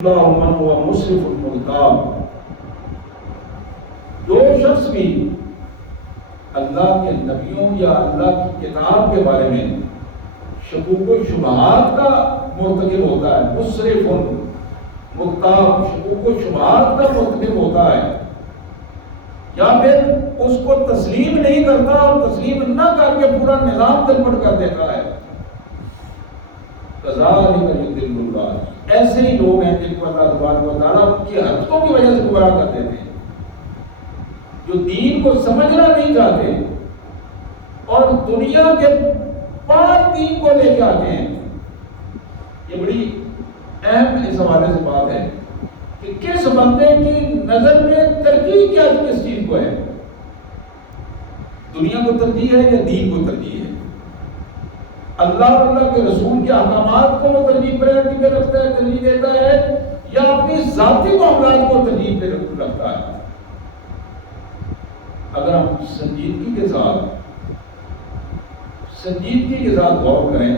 من ہوا مسرف الملتاب، جو شخص بھی اللہ کے نبیوں یا اللہ کی کتاب کے بارے میں شکوک و شبہات کا مرتکب ہوتا ہے، مسرف ملتاب شکوک و شبہات کا مرتکب ہوتا ہے، یا پھر اس کو تسلیم نہیں کرتا اور تسلیم نہ کر کے پورا نظام تلپٹ کر دیتا ہے، کذالک یضل اللہ، ایسے ہی لوگ ہیں جن کو اللہ تبارک و تعالیٰ ان کی حرکتوں کی وجہ سے گمراہ کر دیتے ہیں، جو دین کو سمجھنا نہیں چاہتے اور دنیا کے پاس دین کو لے کے آتے ہیں۔ یہ بڑی اہم اس حوالے سے بات ہے کہ کس بندے کی نظر میں ترجیح کیا کس چیز کو ہے، دنیا کو ترجیح ہے یا دین کو ترجیح ہے، اللہ اور اللہ کے رسول کے احکامات کو وہ ترجیح پہ رکھتا ہے، ترجیح دیتا ہے، یا اپنی ذاتی معاملات کو ترجیح پہ رکھتا ہے۔ اگر ہم سنجیدگی کے ساتھ غور کریں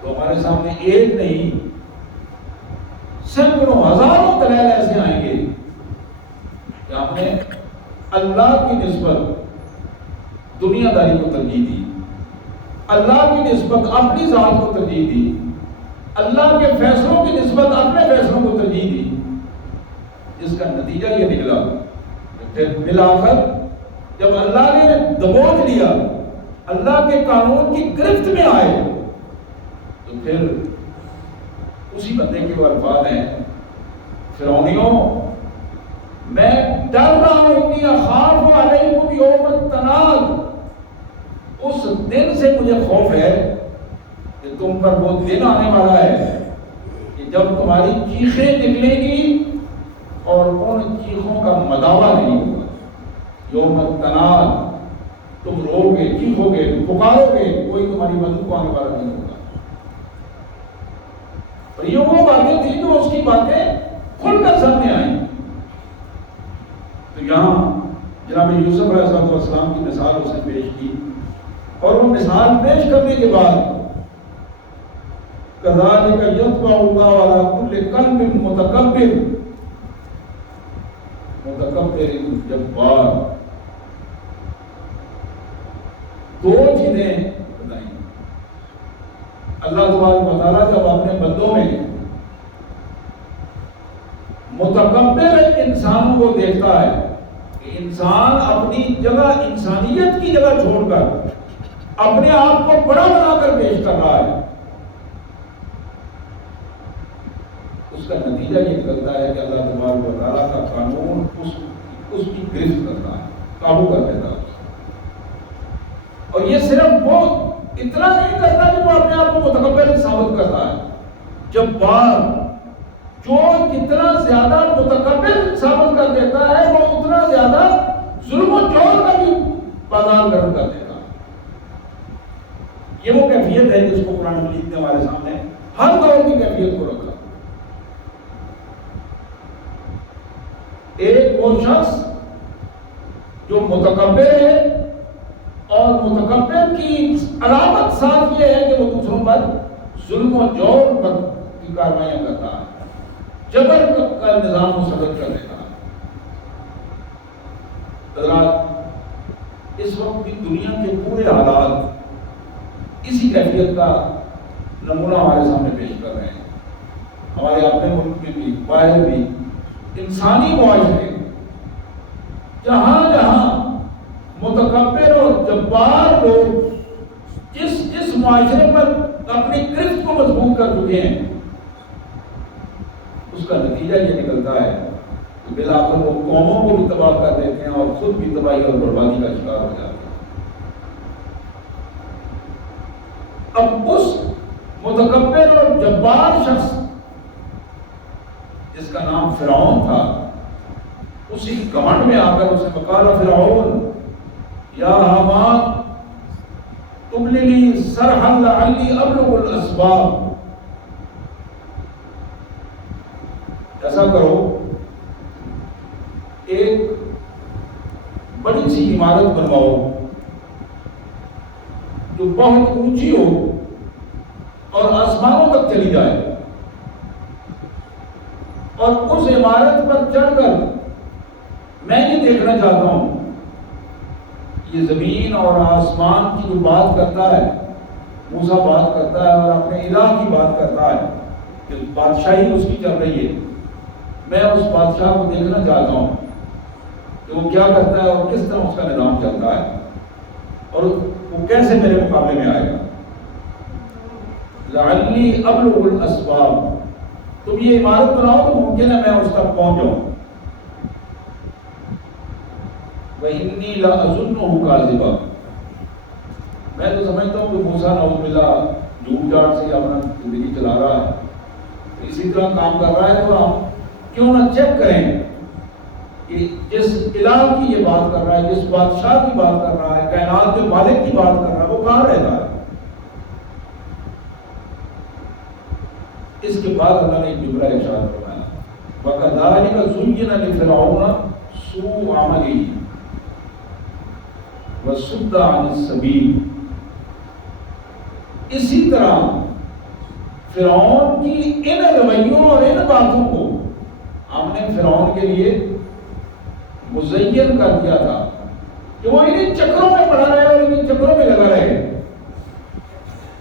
تو ہمارے سامنے ایک نہیں سینکڑوں ہزاروں دلائل ایسے آئیں گے کہ ہم نے اللہ کی نسبت دنیا داری کو ترجیح دی، اللہ کی نسبت اپنی ذات کو ترجیح دی، اللہ کے فیصلوں کی نسبت اپنے فیصلوں کو ترجیح دی، جس کا نتیجہ یہ نکلا پھر بالآخر جب اللہ نے دبوچ لیا، اللہ کے قانون کی گرفت میں آئے، تو پھر اسی بندے کے وہ الفاظ ہیں، فرعونیوں میں ڈر رہا ہوں، انی اخاف علیکم یوم التناد، اس دن سے مجھے خوف ہے کہ تم پر وہ دن آنے والا ہے کہ جب تمہاری چیخیں نکلیں گی اور ان چیخوں کا مداوع نہیں ہوگا، یوم التناد، تم رو گے، چیخو گے، پکارو گے، کوئی تمہاری مدد کو آنے والا نہیں ہوگا۔ اور یہ وہ باتیں تھیں جو اس کی باتیں کھل کر سامنے آئیں۔ تو یہاں جناب یوسف علیہ السلام کی مثال اس نے پیش کی، اور وہ مثال پیش کرنے کے بعد کذالک یطبع اللہ علی کل قلب متکبر جبار، دو چیزیں بتائیں۔ اللہ تبارک و تعالیٰ جب اپنے بندوں میں متکبر انسانوں کو دیکھتا ہے کہ انسان اپنی جگہ، انسانیت کی جگہ چھوڑ کر اپنے آپ کو بڑا بنا کر پیش کر رہا ہے، اس کا نتیجہ یہ نکلتا ہے کہ اللہ تبارک و تعالیٰ کا قانون اس کی گرفت کرتا ہے، قابو کر دیتا ہے۔ اور یہ صرف وہ اتنا نہیں کرتا کہ وہ اپنے آپ کو متکبر ثابت کرتا ہے، جبار جو جتنا زیادہ متکبر ثابت کر دیتا ہے وہ اتنا زیادہ ظلم و جور کا بھی بازار گرم کر دیتا ہے۔ یہ وہ کیفیت ہے جس کو قرآن مجید نے ہمارے سامنے ہر دور کی کیفیت کو رکھا۔ ایک وہ شخص جو متکبر ہے، اور متکبر کی علامت ساتھ یہ ہے کہ وہ دوسروں پر ظلم و جور کی کاروائیاں کرتا ہے، جبر کا نظام مسلط کر دیتا ہے۔ حضرات، اس وقت بھی دنیا کے پورے حالات اسی کیفیت کا نمونہ ہمارے سامنے پیش کر رہے ہیں۔ ہمارے اپنے ملک میں بھی، باہر بھی، انسانی معاشرے جہاں جہاں متکبر اور جبار لوگ جس معاشرے پر اپنی گرفت کو مضبوط کر چکے ہیں، اس کا نتیجہ یہ نکلتا ہے کہ بالآخر وہ قوموں کو بھی تباہ کر دیتے ہیں اور خود بھی تباہی اور بربادی کا شکار ہو جاتے ہیں۔ اب اس متکبر اور جبار شخص جس کا نام فرعون تھا، اسی گھمنڈ میں آ کر اسے وقال فرعون یا حامان ابن لی صرحا لعلی ابلغ الاسباب، ایسا کرو ایک بڑی سی عمارت بنواؤ جو بہت اونچی ہو اور آسمانوں تک چلی جائے، اور اس عمارت پر چڑھ کر میں یہ دیکھنا چاہتا ہوں، یہ زمین اور آسمان کی جو بات کرتا ہے، موسیٰ بات کرتا ہے اور اپنے الہ کی بات کرتا ہے کہ بادشاہی اس کی چل رہی ہے، میں اس بادشاہ کو دیکھنا چاہتا ہوں کہ وہ کیا کرتا ہے اور کس طرح اس کا نظام چلتا ہے اور وہ کیسے میرے مقابلے میں آئے گا۔ لعلی ابلغ الاسباب، تم یہ عمارت بناؤ تو ممکن ہے میں اس تک پہنچ جاؤں۔ وَإِنِّي لَأَظُنُّهُ كَاذِبًا، میں تو سمجھتا ہوں کہ موسیٰ نعوذ باللہ جھوٹ جھاٹ سے اپنا زندگی چلا رہا ہے، اسی طرح کام کر رہا ہے، تو ہم کیوں نہ چیک کریں کہ جس الہ کی یہ بات کر رہا ہے، جس بادشاہ کی بات کر رہا ہے، کائنات کے مالک کی بات کر رہا ہے، وہ کہاں رہتا ہے۔ اس کے بعد اللہ نے ایک جملہ ارشاد فرمایا، وَكَذَلِكَ زُيِّنَ لِفِرْعَوْنَ سُوءُ عَمَلِهِ وَصُدَّ عَنِ السَّبِيلِ، اسی طرح فرعون کی ان رویوں اور ان باتوں کو ہم نے فرعون کے لیے مزین کر دیا تھا کہ وہ انہیں چکروں میں پڑا رہے اور انہیں چکروں میں لگا رہے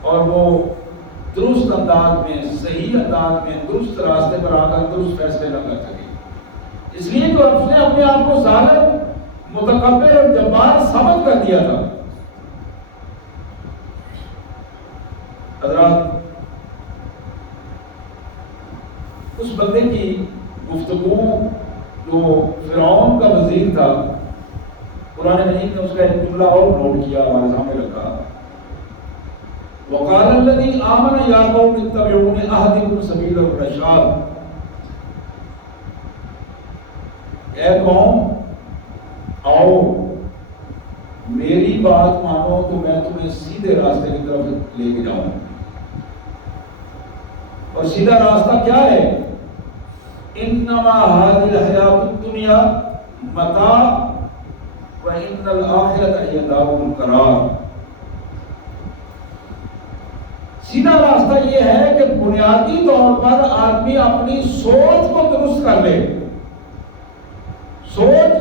اور وہ درست انداز میں، صحیح انداز میں، درست راستے پر آ کر درست فیصلے نہ کر سکے، اس لیے تو اس نے اپنے آپ کو ظالم، متکبر اور جبار ثابت کر دیا تھا۔ حضرات، اس بندے کی گفتگو جو فرعون کا وزیر تھا، قرآن مجید نے اس کا ایک جملہ اور نوٹ کیا، ہمارے سامنے رکھا، وَقَالَ الَّذِي آمَنَ يَا قَوْمِ اتَّبِعُونِ أَهْدِكُمْ سَبِيلَ الرَّشَادِ، اے قوم آؤ میری بات مانو تو میں تمہیں سیدھے راستے کی طرف لے کے جاؤں۔ اور سیدھا راستہ کیا ہے؟ انما هذه الحیات الدنیا متاع وان الاخرۃ ہی دار القرار، سیدھا راستہ یہ ہے کہ بنیادی طور پر آدمی اپنی سوچ کو درست کر لے۔ سوچ،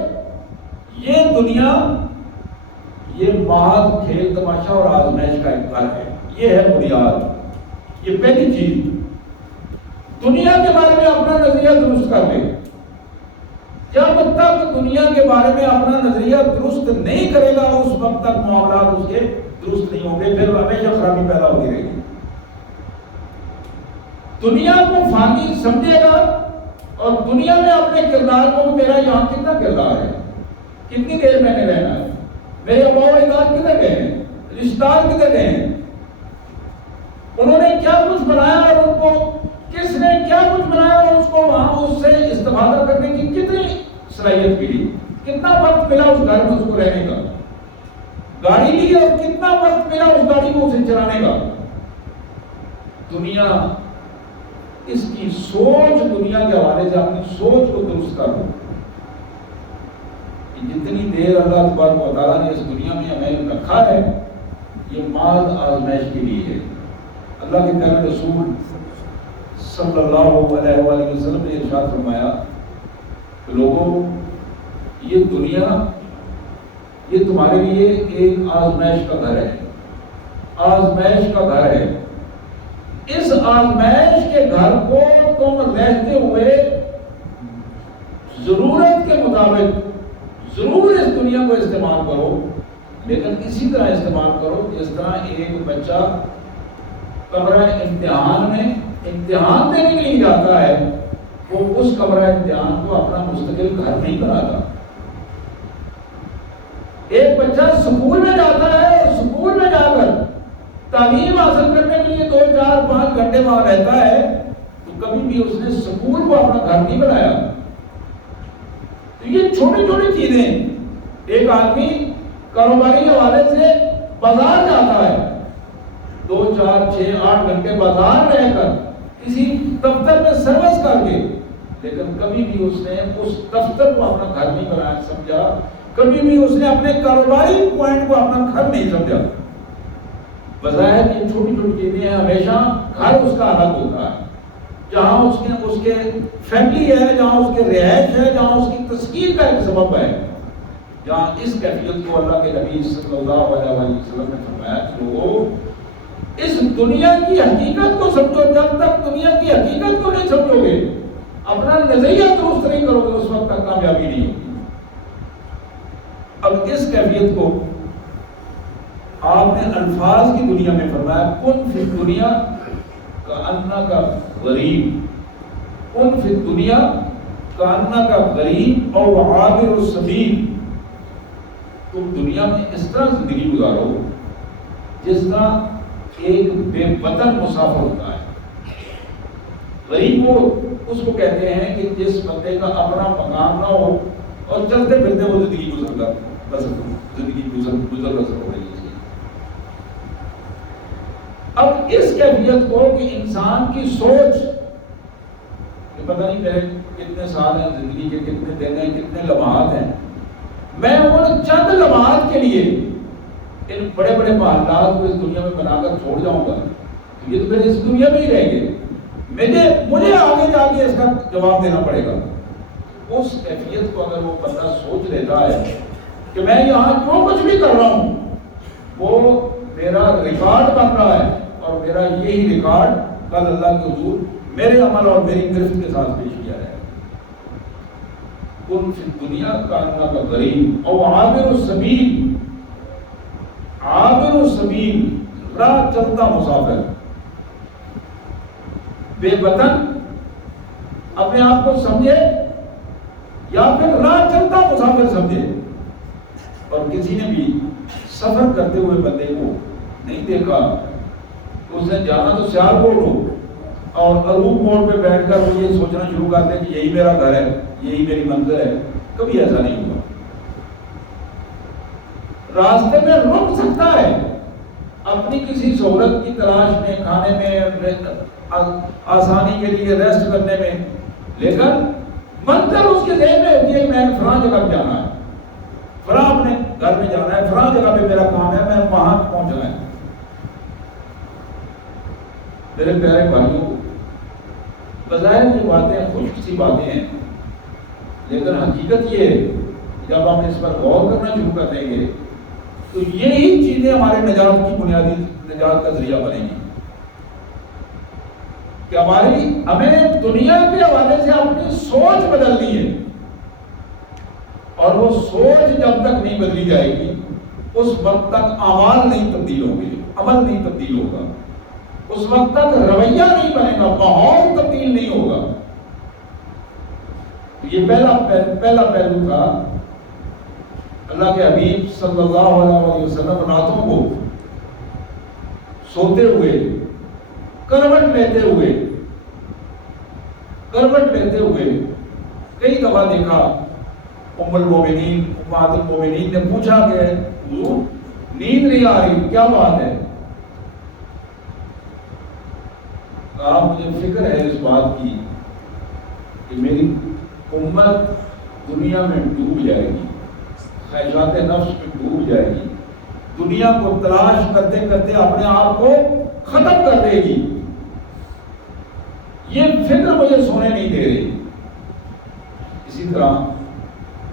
یہ دنیا یہ محض کھیل تماشا اور آزمائش کا ایک گھر ہے، یہ ہے بنیاد، یہ پہلی چیز۔ دنیا کے بارے میں اپنا نظریہ درست کر لے۔ جب تک دنیا کے بارے میں اپنا نظریہ درست نہیں کرے گا اس وقت تک معاملات اس کے درست نہیں ہوں گے، پھر ہمیشہ خرابی پیدا ہوتی رہے گی۔ دنیا کو فانی سمجھے گا اور دنیا میں اپنے کردار کو، میرا یہاں کتنا کردار ہے، کتنی دیر میں نے رہنا ہے، میرے ابا و اجداد کدھر گئے ہیں، رشتہ دار کدھر گئے ہیں، انہوں نے کیا کچھ بنایا اور ان کو کس نے کیا کچھ بنایا اور اس کو وہاں اس سے استفادہ کرنے کی کتنی صلاحیت ملی، کتنا وقت ملا اس گھر میں اس کو رہنے کا، گاڑی لی اور کتنا وقت ملا اس گاڑی کو اسے چلانے کا۔ دنیا، اس کی سوچ، دنیا کے حوالے سے اپنی سوچ کو درست کر دو۔ جتنی دیر اللہ تبارک و تعالیٰ نے اس دنیا میں ہمیں رکھا ہے، یہ محض آزمائش کے لیے ہے۔ اللہ کے پیارے رسول صلی اللہ علیہ وآلہ وسلم نے ارشاد فرمایا کہ لوگوں، یہ دنیا یہ تمہارے لیے ایک آزمائش کا گھر ہے، آزمائش کا گھر ہے۔ اس آزمائش کے گھر کو تم رہتے ہوئے ضرورت کے مطابق ضرور اس دنیا کو استعمال کرو، لیکن اسی طرح استعمال کرو جس طرح ایک بچہ کمرہ امتحان میں امتحان دینے کے لیے جاتا ہے، وہ اس کمرہ امتحان کو اپنا مستقل گھر نہیں بناتا۔ ایک بچہ سکول میں جاتا ہے اور سکول میں جا کر تعلیم حاصل کرنے کے لیے 2 4 5 گھنٹے وہاں رہتا ہے، تو کبھی بھی اس نے سکول کو اپنا گھر نہیں بنایا۔ تو یہ چھوٹی چھوٹی چیزیں، ایک آدمی کاروباری حوالے سے بازار جاتا ہے، 2 4 6 8 گھنٹے بازار رہ کر کسی دفتر میں سروس کر کے، لیکن کبھی بھی اس نے اس دفتر کو اپنا گھر نہیں بنایا سمجھا، کبھی بھی اس نے اپنے کاروباری پوائنٹ کو اپنا گھر نہیں سمجھا۔ بظاہر یہ چھوٹی چھوٹی چیزیں ہیں، ہمیشہ گھر اس کا الگ ہوتا ہے، جہاں اس کے فیملی ہے، جہاں اس کے رہائش ہے، جہاں اس کی تسکین کا ایک سبب ہے، جہاں اس کیفیت کو اللہ کے نبی صلی اللہ علیہ وسلم نے فرمایا کہ لوگوں اس دنیا کی حقیقت کو سمجھو، جب تک دنیا کی حقیقت کو نہیں سمجھو گے، اپنا نظریہ درست نہیں کرو گے، اس وقت تک کامیابی نہیں ہوگی۔ اب اس کیفیت کو آپ نے الفاظ کی دنیا میں فرمایا، کن فی الدنیا کأنک غریب، کن فی الدنیا کأنک غریب او عابر السبیل، تم دنیا میں اس طرح زندگی گزارو جس طرح ایک بے وطن مسافر ہوتا ہے۔ غریب وہ اس کو کہتے ہیں کہ جس بندے کا اپنا مکان نہ ہو اور چلتے پھرتے وہ زندگی گزر بسر ہو رہی ہے۔ اب اس کیفیت کو کہ انسان کی سوچ کہ پتہ نہیں میرے کتنے سال ہیں زندگی کے، کتنے دن ہیں، کتنے لمحات ہیں، میں ان چند لمحات کے لیے ان بڑے بڑے معاملات کو اس دنیا میں بنا کر چھوڑ جاؤں گا، یہ تو پھر اس دنیا میں ہی رہیں گے، مجھے آگے جا کے اس کا جواب دینا پڑے گا۔ اس کیفیت کو اگر وہ بندہ سوچ لیتا ہے کہ میں یہاں جو کچھ بھی کر رہا ہوں وہ میرا ریکارڈ بن رہا ہے اور میرا یہی ریکارڈ کل اللہ کے حضور میرے عمل اور میری گرفت کے ساتھ پیش کیا ہے۔ کن فی الدنیا کأنک غریب او عابر السبیل، عابر السبیل راہ چلتا مسافر، بے وطن اپنے آپ کو سمجھے یا پھر راہ چلتا مسافر سمجھے۔ اور کسی نے بھی سفر کرتے ہوئے بندے کو نہیں دیکھا، اس نے جانا تو سیالکوٹ ہو اور اروب موڑ پہ بیٹھ کر وہ یہ سوچنا شروع کر دے کہ یہی میرا گھر ہے، یہی میری منزل ہے، کبھی ایسا نہیں ہوا۔ راستے میں رک سکتا ہے اپنی کسی سہولت کی تلاش میں، کھانے میں، آسانی کے لیے ریسٹ کرنے میں، لیکن منزل اس کے ذہن میں ہوتی ہے کہ میں نے فلاں جگہ پہ جانا ہے، فلاں اپنے گھر میں جانا ہے، فلاں جگہ پہ میرا کام ہے، میں وہاں پہنچنا ہے۔ میرے پیارے بھائیوں، بظاہر یہ باتیں خشک سی باتیں ہیں، لیکن حقیقت یہ ہے جب ہم اس پر غور کرنا شروع کر دیں گے تو یہی چیزیں ہمارے نجات کی بنیادی نجات کا ذریعہ بنیں گی کہ ہمیں دنیا کے حوالے سے اپنی سوچ بدلنی ہے، اور وہ سوچ جب تک نہیں بدلی جائے گی اس وقت تک اعمال نہیں تبدیل ہوں گے، عمل نہیں تبدیل ہوگا، اس وقت تک رویہ نہیں بنے گا، ماحول تبدیل نہیں ہوگا۔ یہ پہلا پہلو تھا۔ اللہ کے حبیب صلی اللہ علیہ وسلم راتوں کو سوتے ہوئے کروٹ لیتے ہوئے کئی دفعہ دیکھا ام المومنین امہات المومنین نے پوچھا کہ حضور نیند نہیں آ رہی، کیا بات ہے؟ کہا مجھے فکر ہے اس بات کی کہ میری امت دنیا میں ڈوب جائے گی، خواہشات نفس میں ڈوب جائے گی، دنیا کو تلاش کرتے کرتے اپنے آپ کو ختم کر دے گی، یہ فکر مجھے سونے نہیں دے رہی۔ اسی طرح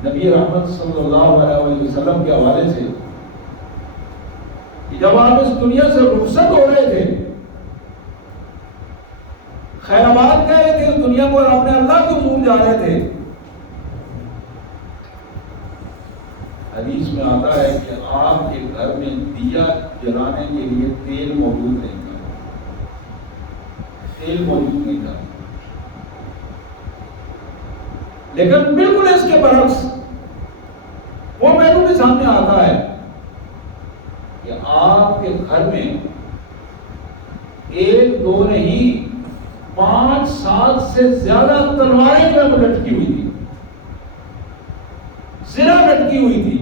نبی رحمت صلی اللہ علیہ وسلم کے حوالے سے جب آپ اس دنیا سے رخصت ہو رہے تھے، خیر آباد کہہ رہے تھے اس دنیا کو، اور اپنے اللہ کے حضور جا رہے تھے، حدیث میں آتا ہے کہ آپ کے گھر میں دیا جلانے کے لیے تیل موجود نہیں تھا، تیل موجود نہیں تھا، لیکن بالکل اس کے برعکس وہ پہلو بھی سامنے آتا ہے کہ آپ کے گھر میں ایک دو نہیں 5-7 سے زیادہ تلواریں جو ہے لٹکی ہوئی تھی، زرہ لٹکی ہوئی تھی۔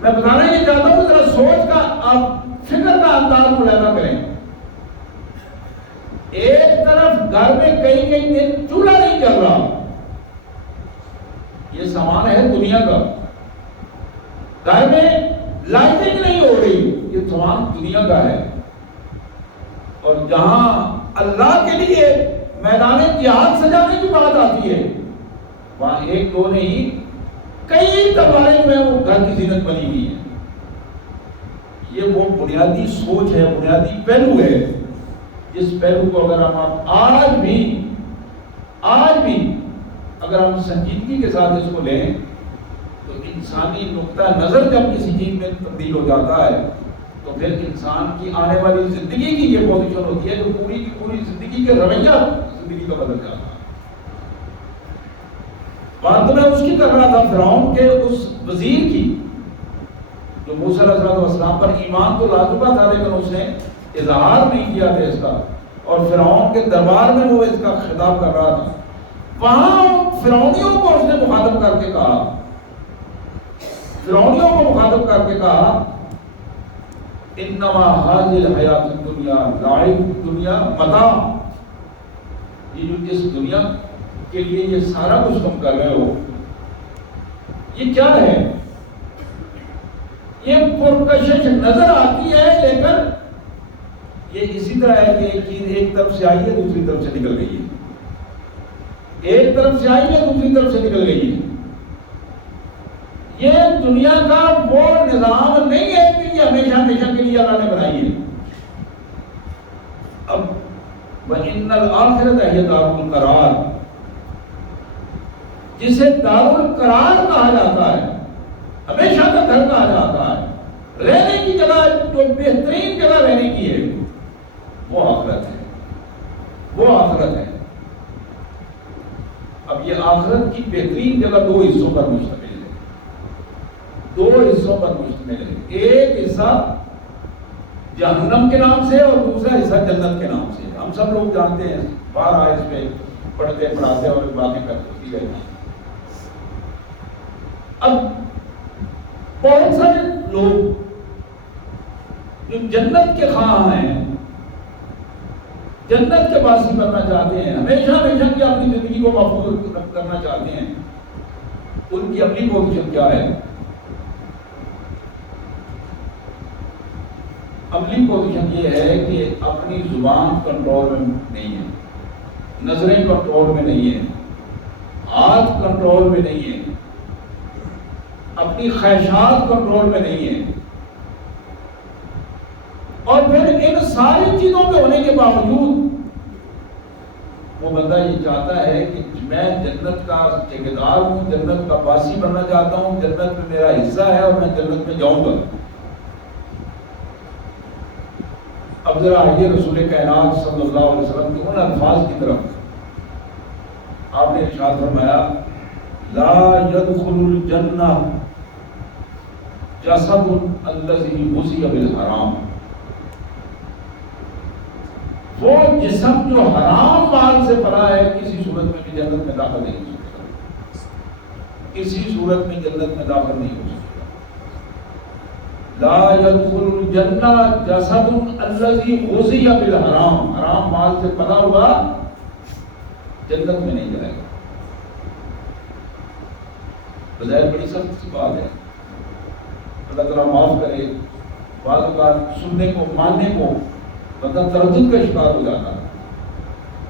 میں بتانا یہ چاہتا ہوں ذرا سوچ کا آپ فکر کا انداز ملاحظہ کریں۔ ایک طرف گھر میں کئی دن چولہا نہیں چل رہا، یہ سامان ہے دنیا کا، گھر میں لائٹنگ نہیں ہو رہی، یہ سامان دنیا کا ہے، اور جہاں اللہ کے لیے میدان جہاد سجانے کی بات آتی ہے وہاں ایک دو نہیں کئی تلواریں میں وہ گھر کی زینت بنی ہوئی ہے. یہ وہ بنیادی سوچ ہے, بنیادی پہلو ہے جس پہلو کو اگر ہم آج بھی اگر ہم سنجیدگی کے ساتھ اس کو لیں تو انسانی نقطہ نظر جب کسی چیز میں تبدیل ہو جاتا ہے تو پھر انسان کی آنے والی زندگی کی یہ پوزیشن ہوتی ہے کہ پوری کی پوری زندگی کے رویہ زندگی کا بدل جاتا ہے. بات تو میں اس کی کر رہا تھا فرعون کے اس وزیر کی جو موسیٰ علیہ السلام پر ایمان تو لا چکا تھا لیکن اس نے اظہار نہیں کیا تھا اس کا, اور فرعون کے دربار میں وہ اس کا خطاب کر رہا تھا. وہاں فرعونیوں کو اس نے مخاطب کر کے کہا انما هذه الحیات الدنیا لعب دنیا متاع. یہ جو اس دنیا کے لیے یہ سارا کچھ تم کر رہے ہو یہ کیا ہے؟ یہ پرکشش نظر آتی ہے لیکن یہ اسی طرح ہے کہ ایک چیز ایک طرف سے آئی ہے دوسری طرف سے نکل گئی ہے, ایک طرف سے آئی ہے دوسری طرف سے نکل گئی ہے. یہ دنیا کا وہ نظام نہیں ہے کہ یہ ہمیشہ ہمیشہ کے لیے اللہ نے بنائی ہے. اب وَإِنَّ الْآخِرَةَ هِيَ دَارُ الْقَرَارِ, جسے دار القرار کہا جاتا ہے, ہمیشہ کا گھر کہا جاتا ہے, رہنے کی جگہ جو بہترین جگہ رہنے کی ہے وہ آخرت ہے, وہ آخرت ہے. اب یہ آخرت کی بہترین جگہ دو حصوں پر مشتمل ہے, دو حصوں پر مشتمل ہے. ایک حصہ جہنم کے نام سے اور دوسرا حصہ جنت کے نام سے. ہم سب لوگ جانتے ہیں, بار آئے اس پہ پڑھتے پڑھاتے اور باتیں کرتی رہتی ہیں. اب بہت سارے لوگ جو جنت کے خواہاں ہیں, جنت کے باسی بننا چاہتے ہیں, ہمیشہ ہمیشہ کی اپنی زندگی کو محفوظ کرنا چاہتے ہیں, ان کی اپنی پوزیشن کیا ہے؟ اپنی پوزیشن یہ ہے کہ اپنی زبان کنٹرول میں نہیں ہے, نظریں کنٹرول میں نہیں ہے, ہاتھ کنٹرول میں نہیں ہے, اپنی خواہشات کنٹرول میں نہیں ہے. اور پھر ان ساری چیزوں کے ہونے کے باوجود وہ بندہ یہ چاہتا ہے کہ میں جنت کا ٹھیکیدار ہوں, جنت کا باسی بننا چاہتا ہوں, جنت میں میرا حصہ ہے اور میں جنت میں جاؤں گا. اب ذرا آئیے رسول کائنات صلی اللہ علیہ وسلم کے ان الفاظ کی طرف. آپ نے ارشاد فرمایا لا يدخل الجنہ جسد الذی غذی بالحرام. وہ جسم جو حرام مال سے پلا ہے کسی صورت میں بھی جنت میں داخل نہیں ہو سکتا, کسی صورت میں جنت میں داخل نہیں ہو سکتا. لا يدخل الجنہ جسد الذی غذی بالحرام, حرام مال سے پلا ہوا جنت میں نہیں جائے گا. بظاہر بڑی سخت سی بات ہے, اللہ تعالیٰ معاف کرے. بعض اوقات سننے کو ماننے کو بندہ تردد کا شکار ہو جاتا ہے,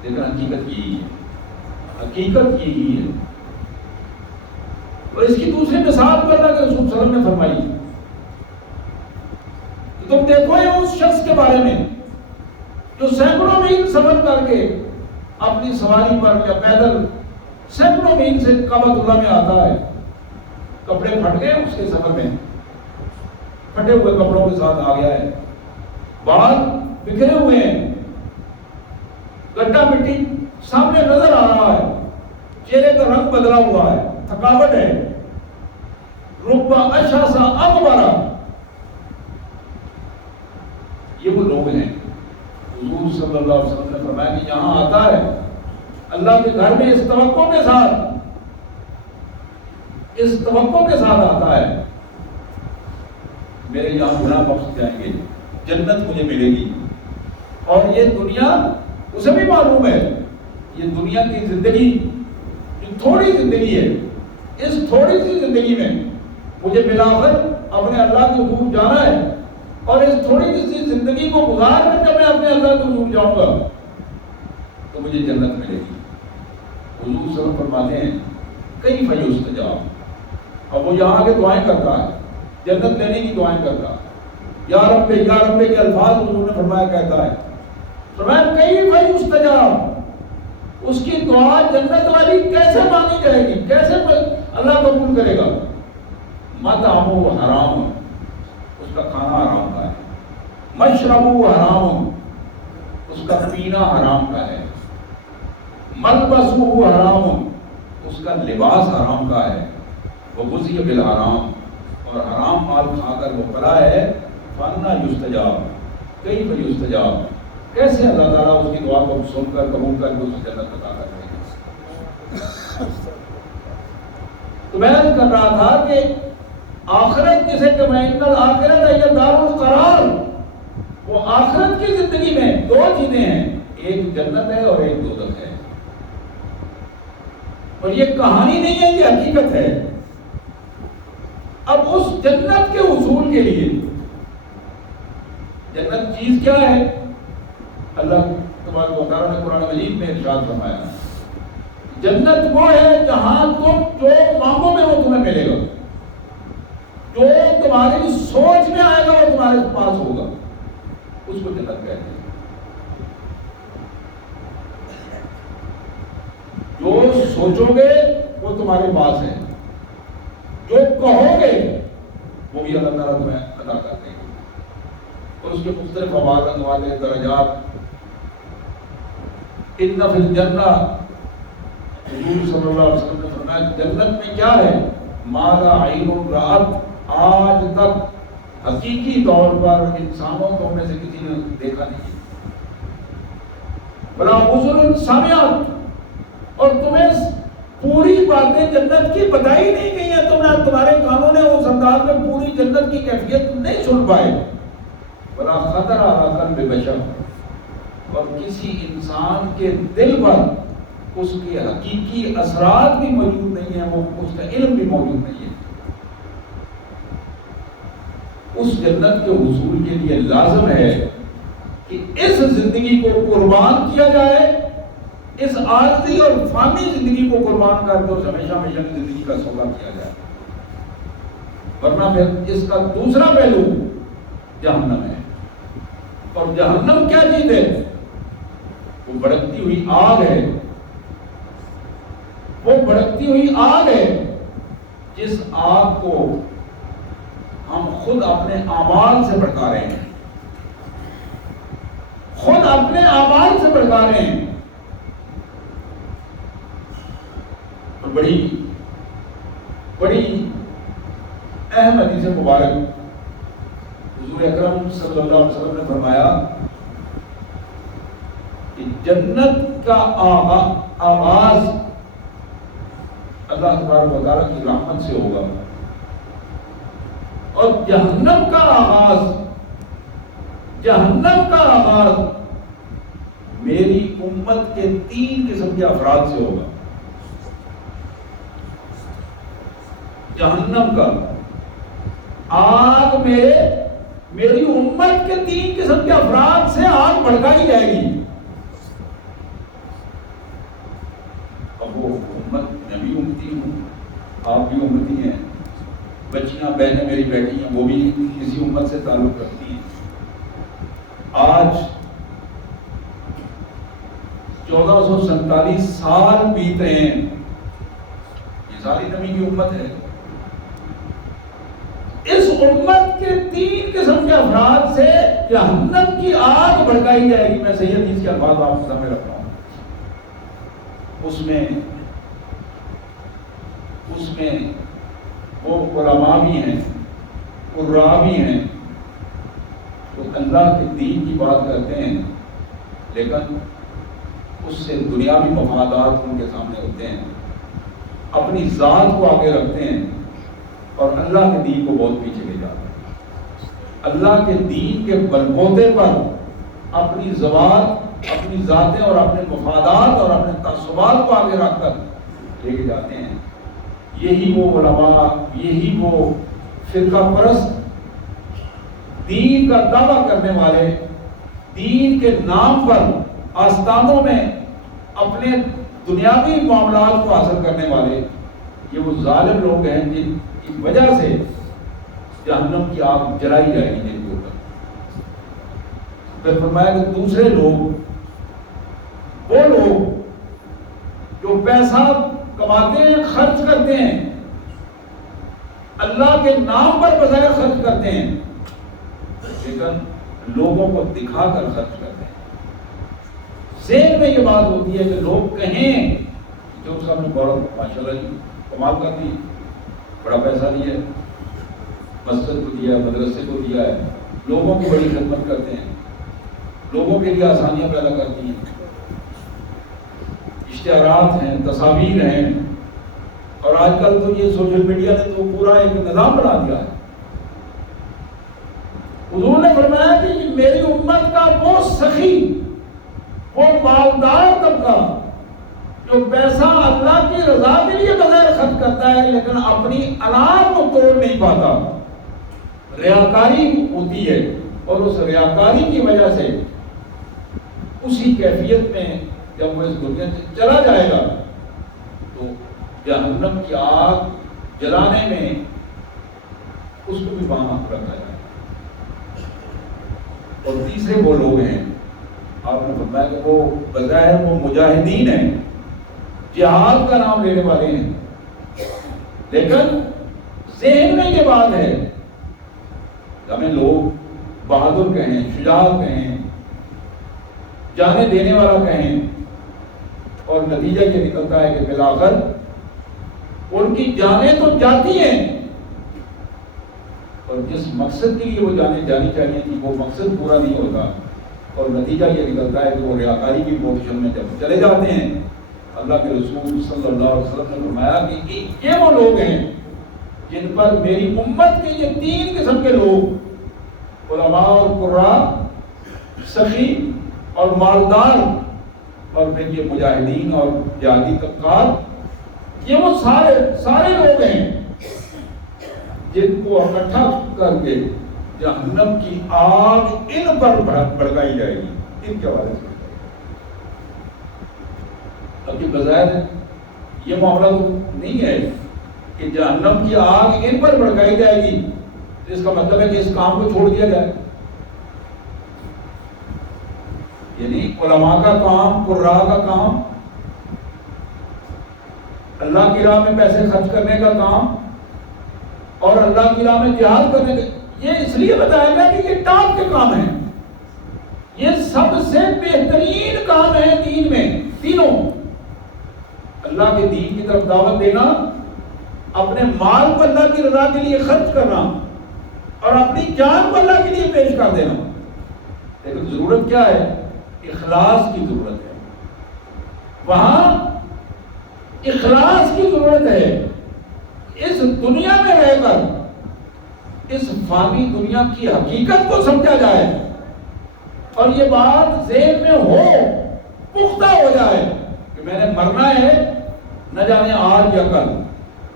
لیکن حقیقت یہی ہے, حقیقت یہی ہے. اور اس کی دوسری مثال کو اللہ کے رسول صلی اللہ علیہ وسلم نے فرمائی. تم دیکھو یہ اس شخص کے بارے میں جو سینکڑوں میل سفر کر کے اپنی سواری پر یا پیدل سینکڑوں میل سے کعبۃ اللہ میں آتا ہے, کپڑے پھٹ گئے اس کے سفر میں, پھٹے ہوئے کپڑوں کے ساتھ آ گیا ہے, بال بکھرے ہوئے ہیں, گڈھا مٹی سامنے نظر آ رہا ہے, چہرے کا رنگ بدلا ہوا ہے, تھکاوٹ ہے, ربا اشعث اغبر. یہ وہ لوگ ہیں حضور صلی اللہ علیہ وسلم نے فرمایا کہ یہاں آتا ہے اللہ کے گھر میں اس توقع کے ساتھ آتا ہے میرے یہاں گناہ بخش جائیں گے, جنت مجھے ملے گی. اور یہ دنیا اسے بھی معلوم ہے, یہ دنیا کی زندگی جو تھوڑی زندگی ہے, اس تھوڑی سی زندگی میں مجھے بلاخر اپنے اللہ کے حقوق جانا ہے, اور اس تھوڑی سی زندگی کو گزار کر جب میں اپنے اللہ کو حضور جاؤں گا تو مجھے جنت ملے گی۔ حضور صلی اللہ علیہ وسلم فرماتے ہیں کئی فیستجاب، اور وہ یہاں آگے دعائیں کرتا ہے، جنت لینے کی دعائیں کرتا ہے، یا رب کے الفاظ حضور نے فرمایا کہتا ہے، فرمایا کئی فیستجاب، اس کی دعا جنت والی کیسے مانی جائے گی، کیسے اللہ قبول کرے گا؟ مطعمہ حرام، اس کا کھانا حرام کا ہے، مشربہ حرام، اس کا پینا حرام کا ہے، ملبسہ حرام، اس کا لباس حرام کا ہے، وغذی بالحرام، اور حرام مال کھا کر وہ پڑا ہے، فانا یستجاب، کیف یستجاب، کیسے اللہ تعالیٰ اس کی دعا کو سن کر قبول کر کے اسے جنت عطا کریں گے۔ تو میں کر رہا تھا کہ آخرت جسے کہ الآخرۃ ہی دار القرار، وہ آخرت کی زندگی میں دو چیزیں ہیں، ایک جنت ہے اور ایک دوزخ ہے، اور یہ کہانی نہیں ہے، یہ حقیقت ہے۔ اب اس جنت کے حصول کے لیے جنت چیز کیا ہے؟ اللہ تبارک و تعالیٰ نے قرآن مجید میں ارشاد فرمایا جنت وہ ہے جہاں تم جو مانگو گے وہ تمہیں ملے گا، جو تمہاری سوچ میں آئے گا وہ تمہارے پاس ہوگا، اس کو جنت کہتے ہیں۔ جو سوچو گے وہ تمہارے پاس ہے، جو کہو گے وہ بھی اللہ تعالیٰ تمہیں عطا کر دیں گے، اور اس کے مختلف ابعاد والے درجات۔ ان فی الجنہ، حضور صلی اللہ علیہ وسلم نے فرمایا جنت میں کیا ہے؟ ما لا عین رأت، آج تک حقیقی طور پر انسانوں کو میں سے کسی نے دیکھا نہیں، ولا اذن سمعت، اور تمہیں پوری باتیں جنت کی بتائی نہیں گئی ہیں، تمہارے کانوں نے اس انداز میں پوری جنت کی کیفیت نہیں سن پائے، ولا خطر علی قلب بشر، اور کسی انسان کے دل پر اس کے حقیقی اثرات بھی موجود نہیں ہیں، وہ اس کا علم بھی موجود نہیں ہے۔ اس جنت کے حصول کے لیے لازم ہے کہ اس زندگی کو قربان کیا جائے، اس عارضی اور فانی زندگی کو قربان کر کے اس ہمیشہ ہمیشہ کی زندگی کا سودا کیا جائے، ورنہ پھر اس کا دوسرا پہلو جہنم ہے۔ اور جہنم کیا چیز ہے؟ وہ بھڑکتی ہوئی آگ ہے، وہ بھڑکتی ہوئی آگ ہے جس آگ کو ہم خود اپنے اعمال سے بھڑکا رہے ہیں، خود اپنے اعمال سے بھڑکا رہے ہیں۔ اور بڑی اہم حدیث مبارک حضور اکرم صلی اللہ علیہ وسلم نے فرمایا کہ جنت کا آغاز اللہ تبارک و تعالیٰ کی رحمت سے ہوگا، اور جہنم کا آغاز میری امت کے 3 قسم کے افراد سے ہوگا۔ جہنم کا آگ میری امت کے 3 قسم کے افراد سے آگ بھڑکائی جائے گی۔ اب وہ امت، میں بھی امتی ہوں، آپ بھی امتی ہیں، بچیاں بہنیں میری بیٹی ہیں وہ بھی کسی امت سے تعلق رکھتی ہیں۔ آج 1447 سال بیت رہے ہیں، یہ ساری نبی کی امت ہے۔ اس امت کے 3 قسم کے افراد سے جہنم کی آگ بھڑکائی جائے گی۔ میں صحیح حدیث کے الفاظ آپ کے سامنے رکھ رہا ہوں۔ اس میں وہ علماء بھی ہیں، قراء بھی ہیں، تو اللہ کے دین کی بات کرتے ہیں، لیکن اس سے دنیاوی مفادات ان کے سامنے ہوتے ہیں، اپنی ذات کو آگے رکھتے ہیں، اور اللہ کے دین کو بہت پیچھے لے جاتے ہیں۔ اللہ کے دین کے بلبوتے پر اپنی ذوات، اپنی ذاتیں اور اپنے مفادات اور اپنے تعصبات کو آگے رکھ کر لے کے جاتے ہیں۔ یہی وہ علماء، یہی وہ فرقہ پرست دین کا دعویٰ کرنے والے، دین کے نام پر آستانوں میں اپنے دنیاوی معاملات کو حاصل کرنے والے، یہ وہ ظالم لوگ ہیں جن کی وجہ سے جہنم کی آگ جلائی جائے گی جن کے اوپر۔ پھر فرمایا کہ دوسرے لوگ وہ لوگ جو پیسہ کماتے ہیں، خرچ کرتے ہیں، اللہ کے نام پر بظاہر خرچ کرتے ہیں، لیکن لوگوں کو دکھا کر خرچ کرتے ہیں۔ ذہن میں یہ بات ہوتی ہے کہ لوگ کہیں جو صاحب نے بڑا ماشاءاللہ جی کمال کر دی، بڑا پیسہ دیا ہے، مسجد کو دیا ہے، مدرسے کو دیا ہے، لوگوں کی بڑی خدمت کرتے ہیں، لوگوں کے لیے آسانیاں پیدا کرتی ہیں، اشتہارات ہیں، تصاویر ہیں، اور آج کل تو یہ سوشل میڈیا نے تو پورا ایک نظام بنا دیا ہے۔ حضور نے فرمایا کہ میری امت کا وہ سخی، وہ مالدار طبقہ جو پیسہ اللہ کی رضا کے لیے بغیر خرچ کرتا ہے لیکن اپنی انا کو توڑ نہیں پاتا، ریاکاری ہوتی ہے، اور اس ریاکاری کی وجہ سے اسی کیفیت میں جب وہ اس دنیا سے چلا جائے گا تو جہنم کی آگ جلانے میں اس کو بھی وہاں رکھا جائے گا۔ اور تیسرے وہ لوگ ہیں، آپ نے فرمایا کہ وہ بظاہر وہ مجاہدین ہیں، جہاد کا نام لینے والے ہیں، لیکن ذہن میں یہ بات ہے کہ ہمیں لوگ بہادر کہیں، شجاع کہیں، جانے دینے والا کہیں، اور نتیجہ یہ نکلتا ہے کہ بالآخر ان کی جانیں تو جاتی ہیں، اور جس مقصد کے لیے وہ جانے جانی چاہیے تھی وہ مقصد پورا نہیں ہوتا، اور نتیجہ یہ نکلتا ہے کہ وہ ریاکاری کی پوزیشن میں جب چلے جاتے ہیں۔ اللہ کے رسول صلی اللہ علیہ وسلم نے فرمایا کہ یہ وہ لوگ ہیں جن پر میری امت کے یہ تین قسم کے لوگ، علماء اور قراء، سخی اور مالدار، اور پھر یہ مجاہدین اور جہادی طبقات، یہ وہ سارے لوگ ہیں جن کو اکٹھا کر کے جہنم کی آگ ان پر بھڑکائی جائے گی، ان کے حوالے سے۔ اب یہ بظاہر یہ معاملہ تو نہیں ہے کہ جہنم کی آگ ان پر بھڑکائی جائے گی، اس کا مطلب ہے کہ اس کام کو چھوڑ دیا جائے، یعنی علماء کا کام، قراء کا کام، اللہ کی راہ میں پیسے خرچ کرنے کا کام، اور اللہ کی راہ میں جہاد کرنے کا، یہ اس لیے بتایا گیا کہ یہ ٹاپ کے کام ہیں، یہ سب سے بہترین کام ہے دین میں، تینوں، اللہ کے دین کی طرف دعوت دینا، اپنے مال کو اللہ کی رضا کے لیے خرچ کرنا، اور اپنی جان کو اللہ کے لیے پیش کر دینا۔ لیکن ضرورت کیا ہے؟ اخلاص کی ضرورت ہے، وہاں اخلاص کی ضرورت ہے۔ اس دنیا میں رہ کر اس فانی دنیا کی حقیقت کو سمجھا جائے، اور یہ بات ذہن میں ہو، پختہ ہو جائے کہ میں نے مرنا ہے، نہ جانے آج یا کل،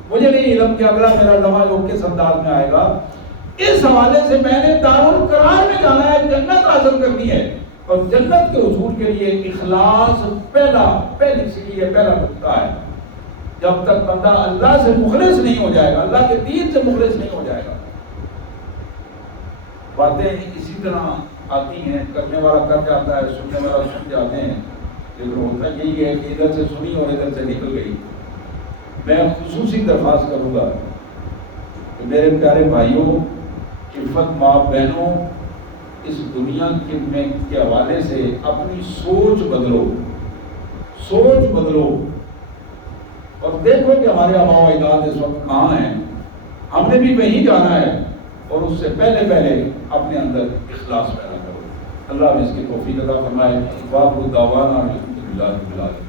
مجھے نہیں علم کہ اگلا میرا لمحہ جو کس انداز میں آئے گا، اس حوالے سے میں نے دارالقرار میں جانا ہے، جنت حاصل کرنی ہے، اور جنت کے حصول کے لیے اخلاص پہلی سیڑھی ہے، پہلا نقطہ ہے۔ جب تک بندہ اللہ سے مخلص نہیں ہو جائے گا، اللہ کے دین سے مخلص نہیں ہو جائے گا، باتیں اسی طرح آتی ہیں، کرنے والا کر جاتا ہے، سننے والا سن جاتے ہیں، لیکن ہوتا یہی ہے کہ ادھر سے سنی اور ادھر سے نکل گئی۔ میں خصوصی درخواست کروں گا کہ میرے پیارے بھائیوں، عفت ماں بہنوں، اس دنیا کے حوالے سے اپنی سوچ بدلو، اور دیکھو کہ ہمارے آباء و اجداد اس وقت کہاں ہیں، ہم نے بھی وہیں جانا ہے، اور اس سے پہلے اپنے اندر اخلاص پیدا کرو۔ اللہ ہمیں اس کی توفیق عطا فرمائے۔ واخر دعوانا الحمدللہ رب العالمین۔